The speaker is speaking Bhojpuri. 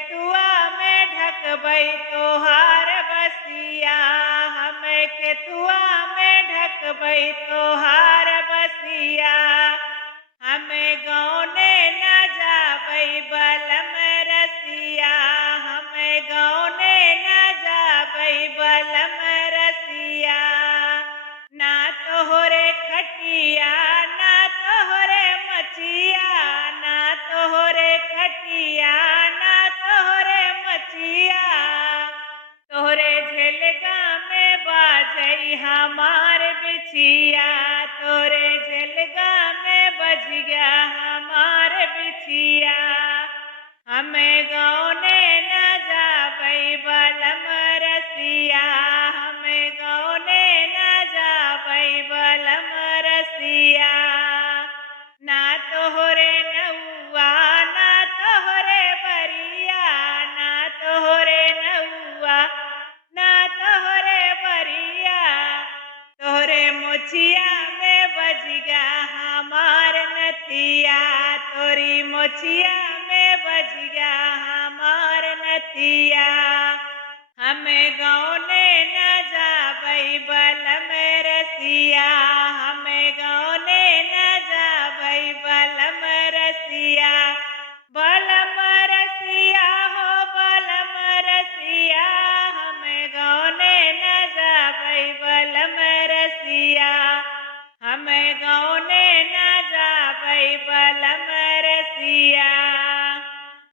केतुआ में ढकबै तोहार बसिया, हमें केतुआ में ढकबै तोहार बसिया। हमें गौने न जाबै बलम रसिया, हमें गौने न जाबै बलम रसिया। ना तोहरे खटिया ना तोहरे मचिया, ना तोहरे खटिया ना तोहरे मचिया। तोहरे झलगा में बाजै हमार बिछिया, तोरे झलगा में बज गया हमार बिछिया। हमें गौने न जाबै बलम रसिया, हमें गौने न जाबै बलम रसिया। ना तोहरे नौआ ना तोहरे बरिया, ना तोहरे नौआ ना तोहरे बरिया। तोहरे मोछिया में बज गया हमार नथिया, तोरी मोछिया में बज गया हमार नथिया। हमें गाँव